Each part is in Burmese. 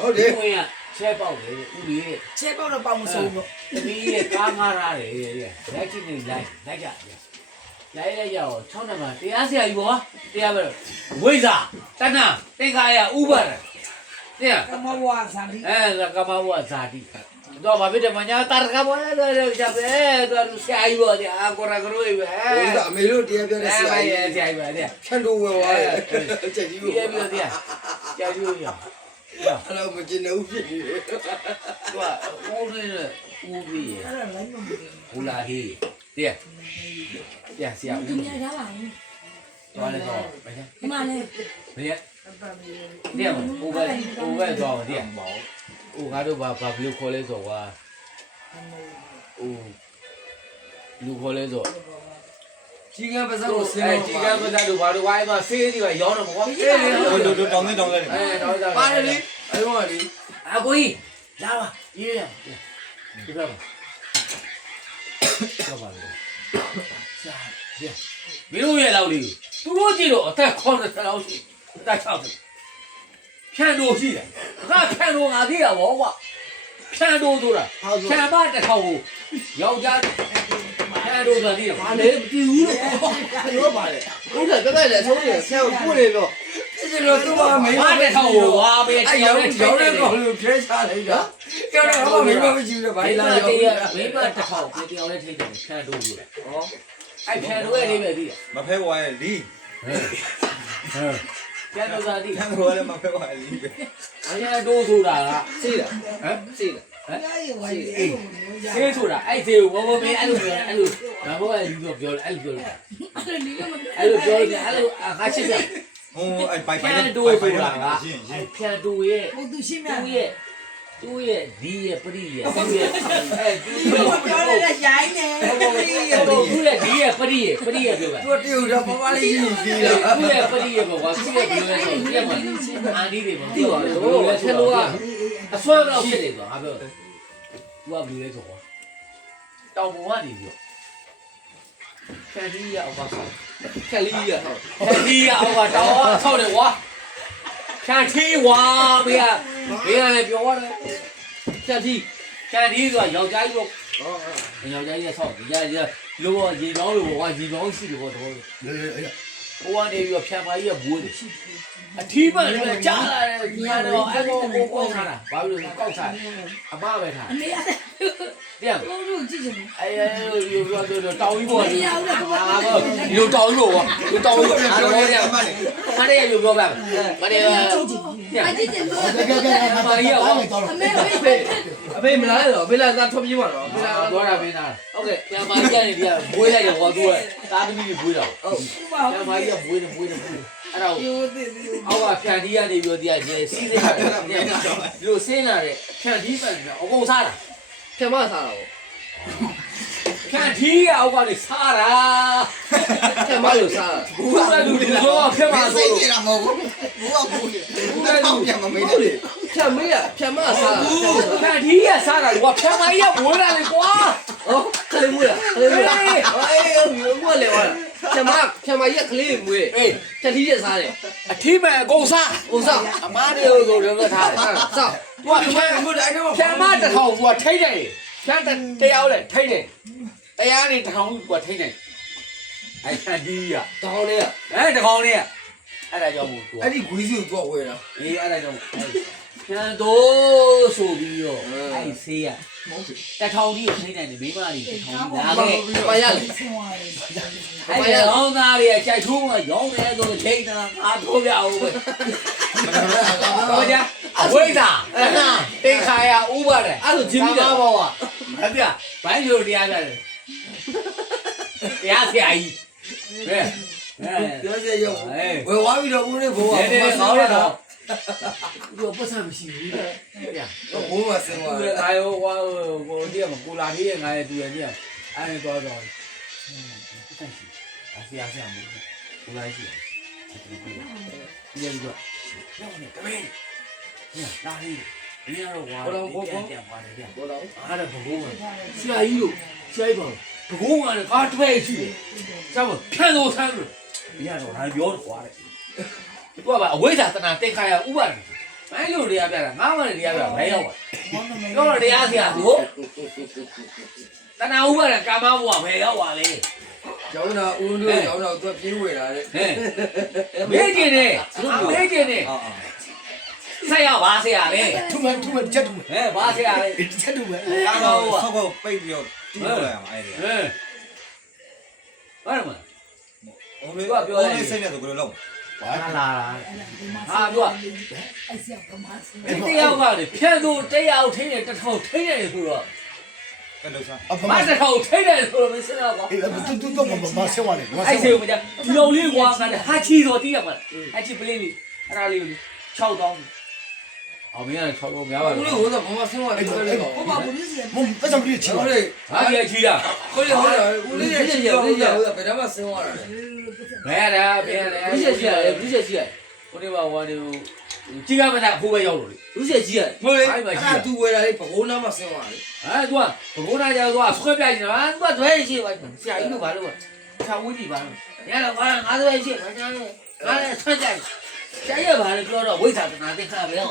ဟုတ်တယ် ကိုရချဲပေါက်လေဥပီတဲ့ ချဲပေါက်တော့ပေါက်မဆုံးဘူး တမီးရဲ့ကားငားရတယ်လက်ကြည့်နေလိုက်ကြလိုက်ရအောင်6နံပါတ်တရားဆရာကြီးဘောတရားပဲဝိဇာတဏတင်္ခါရဥပါဒတဲ့ ကမဝါစာဒီ ကမဝဇာတိတော့ဘာဖြစ်တယ်မညာတာကဘောလေချက်ပဲတော့ဆရာကြီးဘောတရားကိုရကရိုးပဲ ဟိုကအမေတို့တရားပြောတဲ့ဆရာကြီး ဆရာကြီးပဲတဲ့ ဖြန့်လို့ဝယ်သွားတယ်ချက်ကြီးကို ပြပြီးတော့တရားကြာယူရ အဲ့တော့မကျင်ဘူးဖြစ်နေတယ် သူကဟိုးနေဦးပြီးရ အဲ့ဒါလိုက်မလို့ ဘူလာဟေးတရားဆရာဦး သူများထားပါဘူး သွားလဲတော့မညာ ဒီမှာလဲ မရတရားဟိုဘက်သွားတယ်တရားဟိုငါတို့ဘာဘယ်လိုခေါ်လဲဆိုတော့ဟိုလူခေါ်လဲဆို ကြီးကပါစကိုဆင်း ကြီးကမသားတို့ဘာတို့ဝိုင်းမှာဆေးဒီကရောင်းတော့မကွာဆေးတွေ တို့တောင်းနေတောင်းလဲ တော့ဒါ ပါတယ်လေအဲ့တော့လေ အကိုကြီးလာပါရေးရဒီကပါတော့ပါလေရှာရမင်းတို့ရဲ့လောက်လေးသူတို့ကြည့်တော့အသက်90လောက်ရှိအသက်60ဖြန့်တို့ရှိတယ်ငါဖြန့်တို့ငါသိရပါကွာဖြန့်တို့ဆိုတာဖြန့်မတစ်ထောင်ကိုယောက်ျားဖြန့်တို့ဆိုတာသိရ ဘာလဲမတည်ဘူးလို့ပြောပါလေဟုတ်တယ်ပြလိုက်လေဆုံးရဆရာကိုကိုနေတော့ဒီလိုသူ့မှာမင်း ဘာတစ်ထောင်ကိုဝါပဲ အဲ့ရောက်ရောက်တဲ့ကောင်လို့ဖျက်ချလိုက်တာကြောက်တော့မင်းမရှိဘူးလေဘာလာရောက် မိမတစ်ထောင်ကိုတရားလဲထိတ်တယ်ဖြန့်တို့ဆိုတာဟောအဲ့ဖြန့်တို့ရဲ့လေးပဲသိရ မဖဲဝါရဲ့လီ ဖြန့်တို့သာသိ တန်တော်လည်းမဖဲဝါရဲ့လီပဲ အရင်တို့ဆိုတာက စေးတာ ဟမ် စေးတာ အဲ့ဒီဝိုင်း ဆေးဆိုတာအဲ့ဆေးကိုဘောမင်းအဲ့လိုပြောအဲ့လိုငါဘောကလူတော့ပြောအဲ့လိုပြော အဲ့လိုလေးမ အဲ့လိုပြောနေအဲ့လိုအခါရှိပြ ဟိုအဲ့ပိုက် ဖြ ပိုက် န်တို့ဆိုတာကဖြန်တို့ရဲ့ ဘုသူရှင်းမြတ် သူ့ရဲ့ဒီရဲ့ပရိရဲ့သူ့ရဲ့အဲ့သူ့ ဒီကိုပြောရတဲ့ရိုင်းနေ သူ့ရဲ့ဒီရဲ့ပရိရဲ့ပြောပါ သူတည်တော့ဘာလေးကြီးကြီးလာ သူ့ရဲ့ပရိရဲ့ဘောကသူ့ရဲ့ပြောရဲဆိုပြတ်မှာအာဒီတွေမသိပါဘူးဆယ်လို့ကအစွမ်းတော့ဖြစ်နေသွားငါပြောသူကဘယ်လိုလဲဆိုတော့တောင်ပေါ်ကနေပြီးဖြန်ဒီရအောက်ကဆောက် ခက်လေးရဟုတ် ဒီရအောက်ကတော့ဆောက်တယ်ကွာဖြန်ထီးဝါဘေးကလည်းပြောရတယ်ဖြန်ထီးဆိုတာယောက်ျားကြီးပေါ့ယောက်ျားကြီးဆောက်ဒီကလိုရေပေါင်းလို့ကွာရေပေါင်းရှိတယ်ပေါ့တော့ဟိုကနေပြီးဖြန်ပါကြီးကဘွေးတယ်အထီးမှလည်းကြားလာတယ်ညာတော့အဲ့ကောကိုကောက်ထားတာဘာလို့လဲကောက်ထားအမပဲထား အမေရတယ် ပြန် ဘုံတို့ကြည့်ချင်တယ် အဲ့တောင်ကြီးပေါ့ဒီလိုတောင်ကြီးပေါ့ဒီတောင်ကြီးပေါ့အားလုံးရမနေရပြောပါမနေ အကြည့်တယ်လို့ မကြီးရော အမေ အဖေမလာတော့ဖေလာသာထွက်ပြေးပါတော့ဖေလာ တော့တာမင်းသားဟုတ်ကဲ့ပြန်မကြီးကနေဒီကဘွေးလိုက်ရောဟောသူကတာသမီးကြီးဘွေးတော့ဟုတ်ပြန်မကြီးကဘွေးအဲ့တော့ ရိုးသေးသေး အောက်ကဖြန်တီးကနေပြီးဒီကစီးနေတာဒီလိုဆင်းလာတဲ့ဖြန်တီးပန်အကုန်စားတာ ဖြမစားတာပေါ့ ဖြန်တီးကအောက်ကနေစားတာ ဖြမလို့စားတာ ဘူးကလူတော့ဖြန်မဆိုလို့ နေတာမဟုတ်ဘူးဘူးကဘူးနေဘူးကတော့ပြန်မမေး ဟုတ် နဲ့ လေဖြမရဖြမစားတာ ဖြန်တီးကစားတာကွာဖြန်မကြီးကဘွေးလာလေကွာ 哦，可怜木呀，可怜木呀！哎呦，木来哇！偏妈也可怜木哎， အေး 这理解啥嘞？ အထီးမဲ့အကုန်စား 我上 အမားတွေကိုဆိုတော့ထားတယ် 上， သူကဖြန်ဖြန်မတစ်ထောင်သူကထိတ်တယ်ဖြန်တရားလဲထိတ်တယ်တရားနေတစ်ထောင်သူကထိတ်တယ်အဲ့ဖြန်တီးက 然后呢？ အဲ့တစ်ထောင်လေးကအဲ့ဒါကြောင့်မို့သူ 哎，你贵州多贵了？ အေးအဲ့ဒါကြောင့်ဖြန်တော့ဆိုပြီးတော့အဲ့ဆေးကတစ်ထောင်ကြီးကိုထိတ်တယ်မိမကြီးတစ်ထောင်ကြီးလာခဲ့ 妈呀！ ဆင်းသွားတယ် အဲ့ဒါလောင်းသားတွေကကြိုက်ထိုးမှရောင်းတယ်ဆိုထိတ်တာငါထိုးပြအောင်ပဲဟောကြအဝိဇ္ဇာတေခါရဥပါဒ် 俺都听不 ဘော 了。 ကမပြဘိုင်းလိုတရားပြတယ်တရားဆရာကြီးဟဲ့ 表姐有，我娃比较屋里不啊， နည်းန 我 ည်း 烧 ကောင်း 了 တော့ 都， ဒီပတ်စံမရှိဘူးဗျာ 我嘛生 သူ 活。 ငါရောဟိုဒီကကိုလာသေးရဲ့ငါရဲ့သူရဲ့ကြီးအဲ့တော့တော့ဆရာဆရာမလို့ကိုလာရှိတယ်ဒီလိုတော့ရောက်နေတမင်းညလာလေးဒီကတော့ဝါပြန်ပါတယ်ဗျာ 我老。 အားရဘဘုံကဆရာကြီးတို့ဆရာကြီးပါဘဘုံကလည်းကားတွဲရှိတယ်ကျမဖြန့်လို့ဆန်းလို့ဒီကတော့ငါပြောတော့ကွာတဲ့သူကပါအဝိဇ္ဇာတဏ္ဍတင်ခါရဥပါဒ် အဲ့လိုတရားပြတာငါမှလည်းတရားပြဘယ်ရောက်ပါပြောတော့တရားဆရာတို့တဏှာဥပါဒကာမဘဝဘယ်ရောက်ပါလဲ ကျောင်းတော်ဦးတို့ကျောင်းတော်သူပြေးဝေလာတဲ့ ဟဲ့မေးကြည့်နေမေးကြည့်နေ အော် ဆက်ရောက်ပါဆရာလေ ထုမချက်ထုမ ဟဲ့ဘာဆရာလေ ချက်ထုပဲ ကာမောဆောက်ဖို့ပိတ်ပြီးတော့တီးလိုက်ရမှာအဲ့ဒီ ဟဲ့ဘာလဲမ ဟိုလေးစိတ်နဲ့ဆိုဘယ်လိုလုပ် လာလာဟာပြော အဲ့ဆရာကမဆရာ တယောက်ကလေဖြတ်သူတယောက်ထိနေတစ်ထောင်ထိနေဆိုတော့ ကဲလို့စား အဖ မ မ တစ်ထောင်ထိနေဆိုတော့မစတော့ကွာ အေးတူတော့မဆဲဝါလေ အဲ့ဒီမှာဒီလိုလေးကွာကဟာချီတော့တည်ရမှာအဲ့ချီပလေးလေးအဲ့ဒါလေးကို6000အောင်မင်းက6000များပါ ဦး လို့ တို့ဟိုတော့ဘာမှဆင်းသွားတယ်ပြောတယ်ကော ဟိုမှာဘူးစီ မပတ်စံပြီးချီ ဟုတ် ပါ တယ် ဟာဒီချီတာ ဟုတ်တယ်ဟုတ်တယ်ဦးလေးရဲ့ချီရဦးလေးရဲ့ဘယ်တော့မှဆင်းသွားတာလဲ ဘယ်ရဘယ်ရ ဘူးစီရှိရတယ်ဘူးစီရှိရတယ် ဟိုဒီမှာဟိုဒီကြီးကမတာခိုးပဲရောက်လို့လေ ဘူးစီရှိရတယ် ဟုတ်လေအဲ့ဒါသူဝယ်လာလေးဘကိုးနားမှဆင်းသွားတယ် ဟာသူကဘုံနာကြောသူကဆွဲပြနေတာသူကတွဲရှိပါဆရာကြီးတို့ဘာလို့ဆရာဝင်းကြီးဘာလို့ညတော့ဘာငါတွဲရှိငါကြားလေငါလည်းဆွဲကြတယ်ဆရာကြီးဘာလို့ပြောတော့ဝိဇ္ဇာတနာသိခါပဲရောက်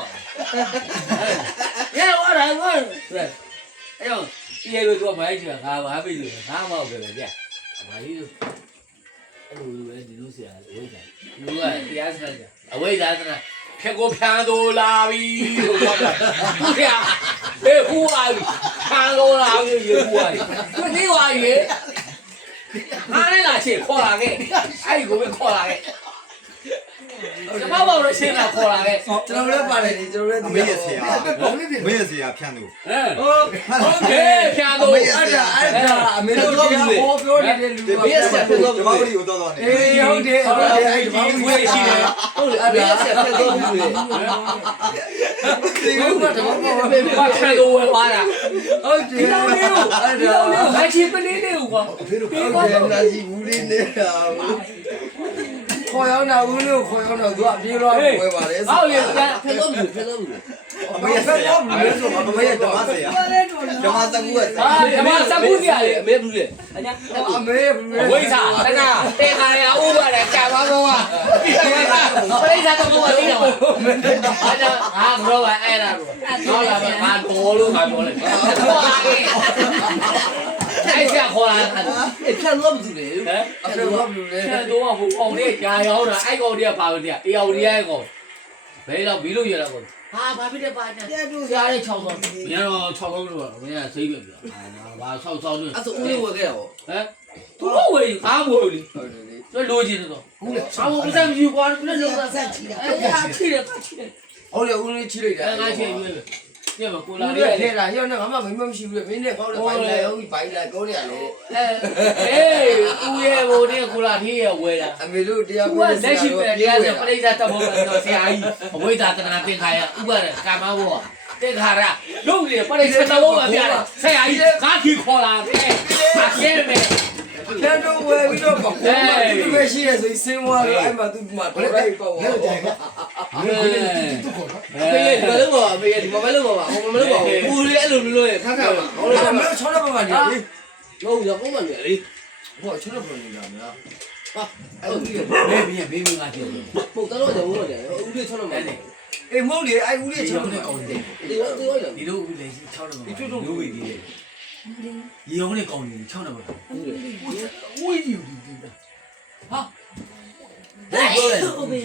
ညတော့အဲ့ဒါဘာအဲ့တော့ဒီရေတို့ကမိုင်းချင်ငါဘာပြီလို့ငါမောက်ပဲဗျာဘာကြီးလို့အဲ့လိုပဲဒီလိုဆရာဝိဇ္ဇာလူကတရားစကားအဝိဇ္ဇာတနာဖြက်ကိုဖြန်းသိုးလာပြီလို့ပြောတာဟုတ်ကဲ့ဟေးဟူပါပြီဖြန်းသိုးလာပြီရေဟူပါပြီသူနေပါရေအားလည်းလာချေခေါ်လာခဲ့အဲ့ဒီကိုပဲခေါ်လာခဲ့ကျမဘောရရှင်းလာခေါ်လာခဲ့ ကျွန်တော်လည်းပါတယ်ကျွန်တော်လည်း အမေရဲ့ဆရာမင်းရဲ့ဆရာဖြန့်သူ ဟုတ်ကဲ့ဖြန်းသိုး အဲ့ဒါအမေတို့ကဟောပြောနေတဲ့လူ ဘေးဆက်ဖြစ်တော့ ဒီမောင်လေးကိုတော့တော့နေ အေးဟုတ်တယ်ဟုတ်တယ်အဲ့ဒီဘာလို့ဝယ်ရှိလဲ ဟုတ်လေဘေးဆက်ဖြစ်တော့ဘူးလေ ဒီဘုရားတော့ဘာ ဘာဖြန်းသိုးဝဲသွားတာ ဟုတ်တ ဒီ ယ် လိုမျိုးဒီလိုမျိုးအချင်းပလေးလေးကွာ ဟုတ်တယ်လာကြည့်ဘူးလေးနေတာခေါ်ရောက်တာဦးလို့ခေါ်ရောက်တော့သူအပြေးတော့ဝယ်ပါလေ ဟောလေပြန် ဖြစ်တော့ဘူးဖြစ်တော့ဘူး အမေရဲ့ဆရာအမေဆိုအမေရဲ့ဓမ္မဆရာဓမ္မစကူက ဟာဓမ္မစကူစီရလေ အမေဘူးလေ အညာ အမေ ဝိဇ္ဇာတနာတေခါရဥပါလေကြာပါတော့ဟာပရိသတ်တော့ဘာလို့လဲအားကြောင့်ဟာဘရောပါအဲ့ဒါလို့တော့လာငါတော်လို့ငါပြောလိုက်ခေါ်လာခဲ့အဲ့ဆရာခေါ်လာဟမ် အေးဖြတ်တော့ဘူးလေ အဖေဘာလို့လဲ ဆရာတော့ဟိုအောင်လေးကြာရောက်တာအဲ့ကောင်တည်းကပါလို့တည်းအေအောင်တည်းရဲ့ကောင်ဘယ်တော့ဘီလို့ရတာကောင်ဟာဘာဖြစ်တယ်ပါညာဆရာရဲ့6000မင်းတော့6000လို့မင်းကစိတ်ပြပြဘာ6000လို့ အဲ့ဆိုဦးလေးဝယ်ခဲ့တာပေါ့ ဟမ်သူ့ဝေးအားမဝေးလေ ဟုတ်တယ်လေ သူလိုချင်တော့ဟုတ်လေဆောင်းမစမ်းယူကွာဘယ်လိုလုပ်တာအဲ့ဒါချိတယ်ချိတယ် ဟုတ်တယ်ဦးလေးချိလိုက်တာ အဲ့ငါချိရွေးပြမကိုလာ ဦး လေး လေးထဲတာဟိုကငါမှမင်းမရှိဘူးလေမင်းနဲ့ကောင်းတယ်ဘိုင်လိုက်ဟုတ်ပြီဘိုင်လိုက်ကောင်းတယ်လေ အေးဦးရဲ့ဘိုးတဲ့ကိုလာသေးရဲ့ဝဲတာ အမေတို့တရား ဦးကလက်ရှိပဲတရားစပရိသတ်တဘောတော့ဆရာကြီးအဝိဇ္ဇာတနာသင်္ခါရဥပါဒကာမဘောသင်္ခါရလုံးလေပရိသတ်တဘောပြတယ်ဆရာကြီးကားကြီးခေါ်လာတယ်အကျဲမယ် တဲ့တော့ဝယ်ပြီးတော့ပေါ့ဒီပဲရှိရဆိုစင်းသွားတော့အဲ့မှာသူ့မှာတော့လိုက်ပေါ့ လဲကြိုင်ကတူခေါ်နော်အမေဒီမလို့ပါအမေဒီမလို့ပါဟိုမလို့ပါဦးလေးအဲ့လိုလို့ခါခါပါဟို အဲ့ လေး ဒါမျိုးချောတော့မှနေလေ တော့ရောက်မှလေလေ ဟောချောတော့မှနေတာများ ဟာအဲ့ဦးလေး ဘေးငါကြည့် ပုံတော့တော့ဦးလေးဦးလေးချောတော့မှလေ အေးမဟုတ်လေအဲ့ဦးလေးချောတော့ကောင်းတယ် ဒီတော့ဒီတော့ ဒီလိုလေ6တော့လူဝေးဒီလေရေုံနဲ့ကောင်းနေ6တော့ ဦးလေး ဝေးကြီးဟာ ဘယ်လိုလဲ ဟုတ်ပြီ